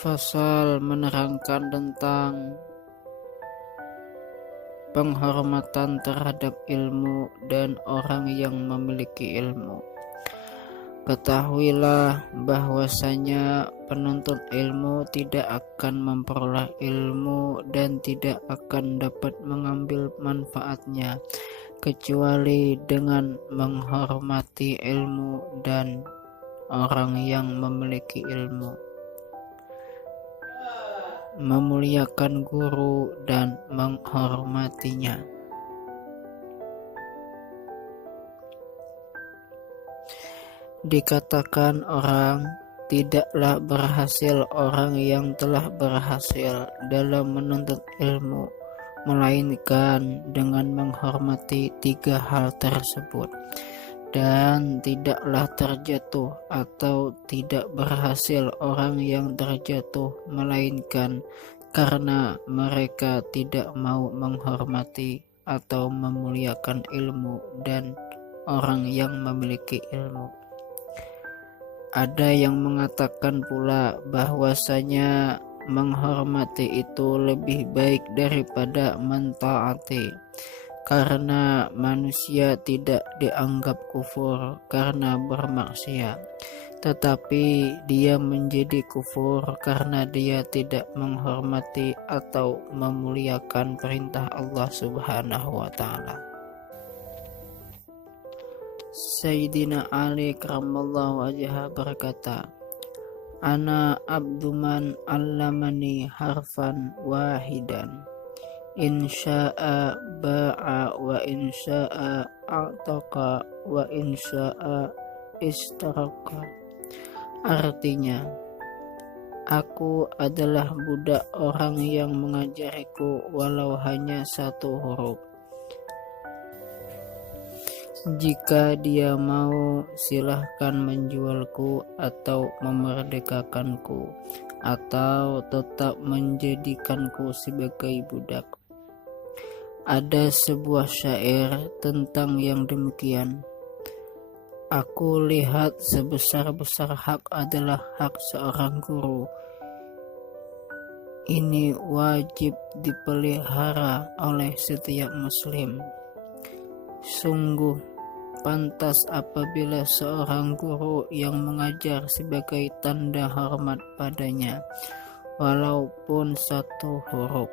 Fasal menerangkan tentang penghormatan terhadap ilmu dan orang yang memiliki ilmu. Ketahuilah bahwasanya penuntut ilmu tidak akan memperoleh ilmu dan tidak akan dapat mengambil manfaatnya kecuali dengan menghormati ilmu dan orang yang memiliki ilmu, memuliakan guru dan menghormatinya. Dikatakan orang, tidaklah berhasil orang yang telah berhasil dalam menuntut ilmu, melainkan dengan menghormati tiga hal tersebut. Dan tidaklah terjatuh atau tidak berhasil orang yang terjatuh, melainkan karena mereka tidak mau menghormati atau memuliakan ilmu dan orang yang memiliki ilmu. Ada yang mengatakan pula bahwasanya menghormati itu lebih baik daripada mentaati, karena manusia tidak dianggap kufur karena bermaksiat, tetapi dia menjadi kufur karena dia tidak menghormati atau memuliakan perintah Allah Subhanahu wa Ta'ala. Sayyidina Ali karramallahu wajhah berkata, "Ana abduman allamani harfan wahidan, insya'a ba'a wa insya'a a'taqa wa insya'a istaraka." Artinya, aku adalah budak orang yang mengajariku walau hanya satu huruf. Jika dia mau, silahkan menjualku atau memerdekakanku, atau tetap menjadikanku sebagai budak. Ada sebuah syair tentang yang demikian. Aku lihat sebesar-besar hak adalah hak seorang guru. Ini wajib dipelihara oleh setiap muslim. Sungguh pantas apabila seorang guru yang mengajar sebagai tanda hormat padanya, walaupun satu huruf,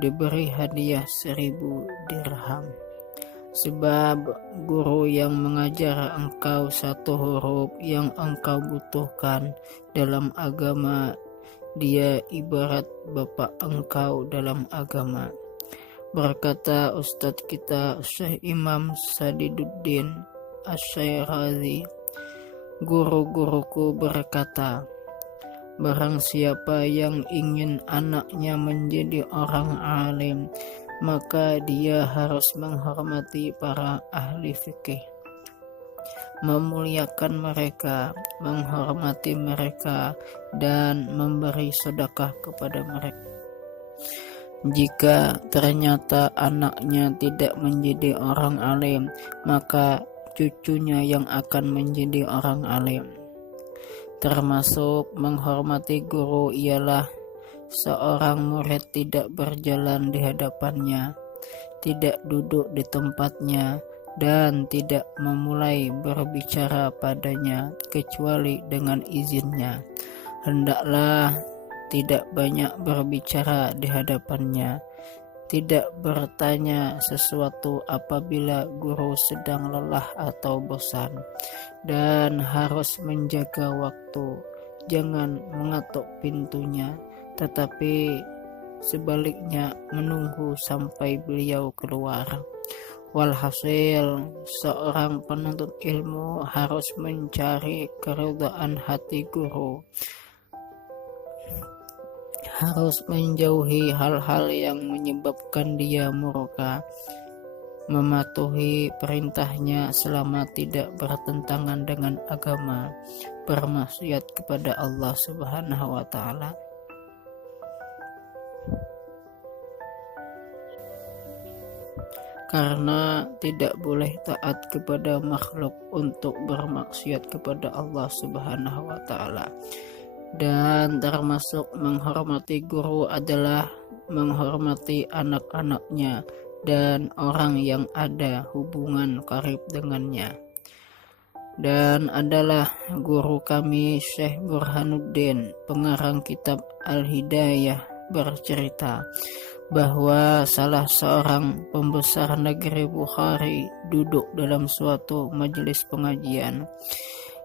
diberi hadiah 1000 dirham. Sebab guru yang mengajar engkau satu huruf yang engkau butuhkan dalam agama, dia ibarat bapak engkau dalam agama. Berkata Ustadz kita Syekh Imam Sadiduddin Asy-Syairazi, guru-guruku berkata, barang siapa yang ingin anaknya menjadi orang alim, maka dia harus menghormati para ahli fikih, memuliakan mereka, menghormati mereka, dan memberi sedekah kepada mereka. Jika ternyata anaknya tidak menjadi orang alim, maka cucunya yang akan menjadi orang alim. Termasuk menghormati guru ialah seorang murid tidak berjalan di hadapannya, tidak duduk di tempatnya, dan tidak memulai berbicara padanya kecuali dengan izinnya. Hendaklah tidak banyak berbicara di hadapannya, tidak bertanya sesuatu apabila guru sedang lelah atau bosan, dan harus menjaga waktu. Jangan mengetuk pintunya, tetapi sebaliknya menunggu sampai beliau keluar. Walhasil, seorang penuntut ilmu harus mencari keridhaan hati guru, harus menjauhi hal-hal yang menyebabkan dia murka, mematuhi perintahnya selama tidak bertentangan dengan agama, bermaksiat kepada Allah Subhanahu wa Ta'ala. Karena tidak boleh taat kepada makhluk untuk bermaksiat kepada Allah Subhanahu wa Ta'ala. Dan termasuk menghormati guru adalah menghormati anak-anaknya dan orang yang ada hubungan karib dengannya. Dan adalah guru kami Syekh Burhanuddin, pengarang kitab Al-Hidayah, bercerita bahwa salah seorang pembesar negeri Bukhari duduk dalam suatu majelis pengajian.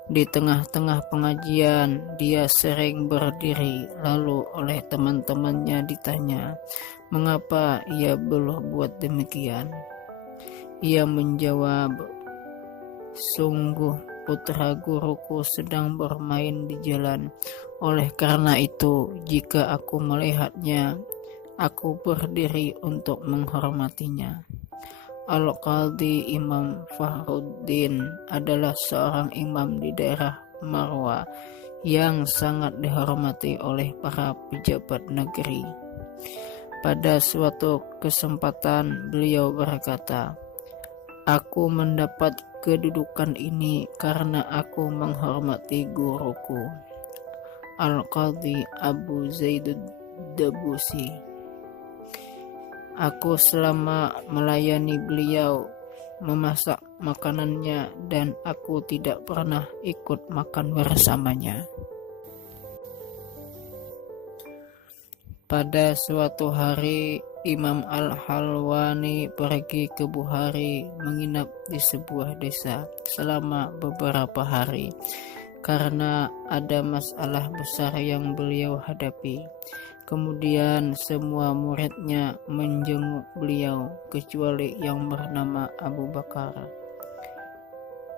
Di tengah-tengah pengajian, dia sering berdiri, lalu oleh teman-temannya ditanya, mengapa ia belum buat demikian? Ia menjawab, sungguh putra guruku sedang bermain di jalan. Oleh karena itu, jika aku melihatnya, aku berdiri untuk menghormatinya. Al-Qadhi Imam Fahruddin adalah seorang imam di daerah Marwa yang sangat dihormati oleh para pejabat negeri. Pada suatu kesempatan beliau berkata, aku mendapat kedudukan ini karena aku menghormati guruku, Al-Qadhi Abu Zaid Dabusi. Aku selama melayani beliau, memasak makanannya, dan aku tidak pernah ikut makan bersamanya. Pada suatu hari, Imam Al-Halwani pergi ke Bukhari menginap di sebuah desa selama beberapa hari karena ada masalah besar yang beliau hadapi. Kemudian semua muridnya menjenguk beliau kecuali yang bernama Abu Bakar.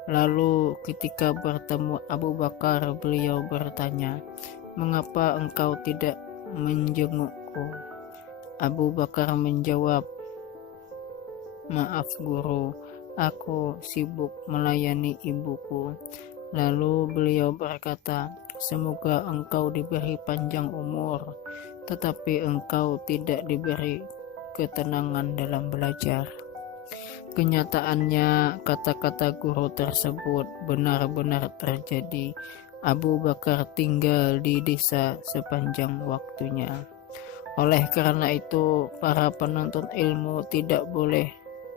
Lalu ketika bertemu Abu Bakar, beliau bertanya, mengapa engkau tidak menjengukku? Abu Bakar menjawab, maaf guru, aku sibuk melayani ibuku. Lalu beliau berkata, semoga engkau diberi panjang umur, tetapi engkau tidak diberi ketenangan dalam belajar. Kenyataannya, kata-kata guru tersebut benar-benar terjadi. Abu Bakar tinggal di desa sepanjang waktunya. Oleh karena itu, para penuntut ilmu tidak boleh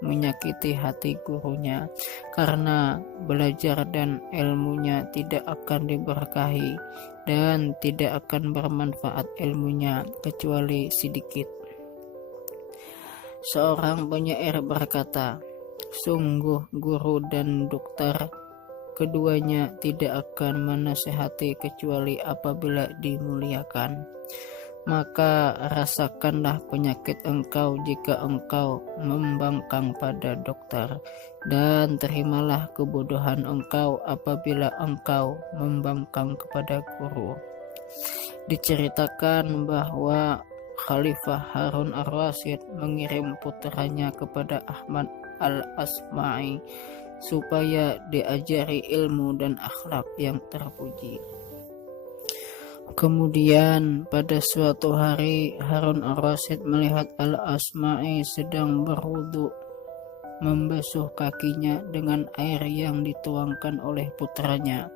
menyakiti hati gurunya, karena belajar dan ilmunya tidak akan diberkahi dan tidak akan bermanfaat ilmunya kecuali sedikit. Seorang penyair berkata, sungguh guru dan dokter keduanya tidak akan menasihati kecuali apabila dimuliakan. Maka rasakanlah penyakit engkau jika engkau membangkang pada dokter, dan terimalah kebodohan engkau apabila engkau membangkang kepada guru. Diceritakan bahwa Khalifah Harun ar-Rasyid mengirim putranya kepada Ahmad al-Asma'i supaya diajari ilmu dan akhlak yang terpuji. Kemudian pada suatu hari Harun ar-Rasyid melihat Al-Asma'i sedang berwudu, membasuh kakinya dengan air yang dituangkan oleh putranya.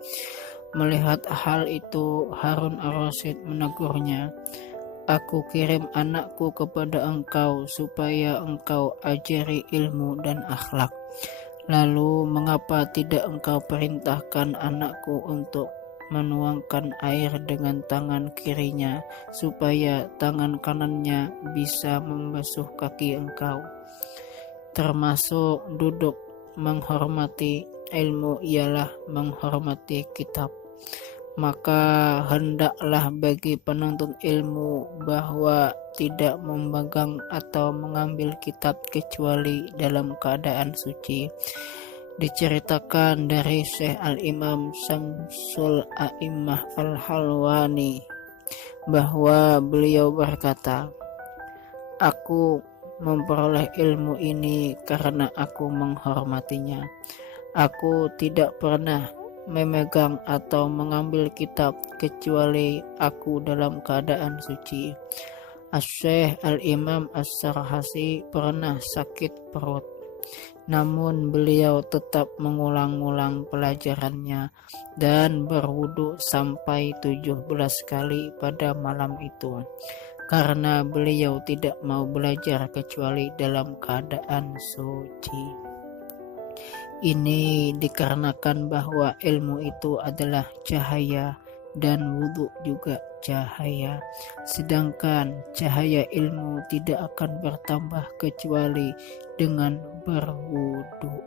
Melihat hal itu, Harun ar-Rasyid menegurnya, aku kirim anakku kepada engkau supaya engkau ajari ilmu dan akhlak. Lalu mengapa tidak engkau perintahkan anakku untuk menuangkan air dengan tangan kirinya supaya tangan kanannya bisa membasuh kaki engkau? Termasuk duduk menghormati ilmu ialah menghormati kitab. Maka hendaklah bagi penuntut ilmu bahwa tidak memegang atau mengambil kitab kecuali dalam keadaan suci. Diceritakan dari Syekh Al-Imam Syamsul A'immah Al-Halwani bahwa beliau berkata, aku memperoleh ilmu ini karena aku menghormatinya. Aku tidak pernah memegang atau mengambil kitab kecuali aku dalam keadaan suci. Asy-Syaikh Al-Imam As-Sarhasi pernah sakit perut. Namun beliau tetap mengulang-ulang pelajarannya dan berwudu sampai 17 kali pada malam itu, karena beliau tidak mau belajar kecuali dalam keadaan suci. Ini dikarenakan bahwa ilmu itu adalah cahaya dan wudhu juga cahaya, sedangkan cahaya ilmu tidak akan bertambah kecuali dengan berwudhu.